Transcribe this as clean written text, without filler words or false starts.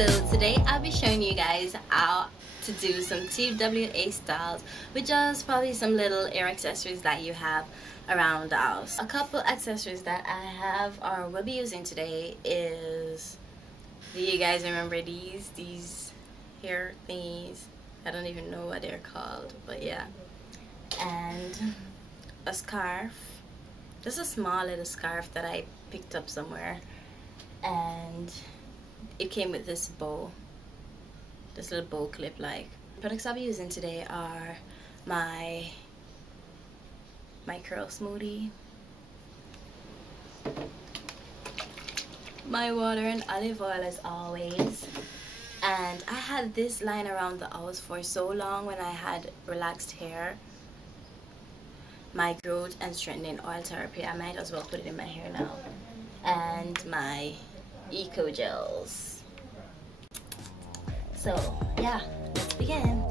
So today I'll be showing you guys how to do some TWA styles with just probably some little ear accessories that you have around the house. A couple accessories that I have or will be using today is, do you guys remember these hair thingies? I don't even know what they're called, but yeah. And a scarf, just a small little scarf that I picked up somewhere, and it came with this bow, this little bow clip. Like, products I'll be using today are my curl smoothie, my water and olive oil as always, and I had this lying around the house for so long when I had relaxed hair. My growth and strengthening oil therapy, I might as well put it in my hair now, and my eco gels. So yeah, let's begin.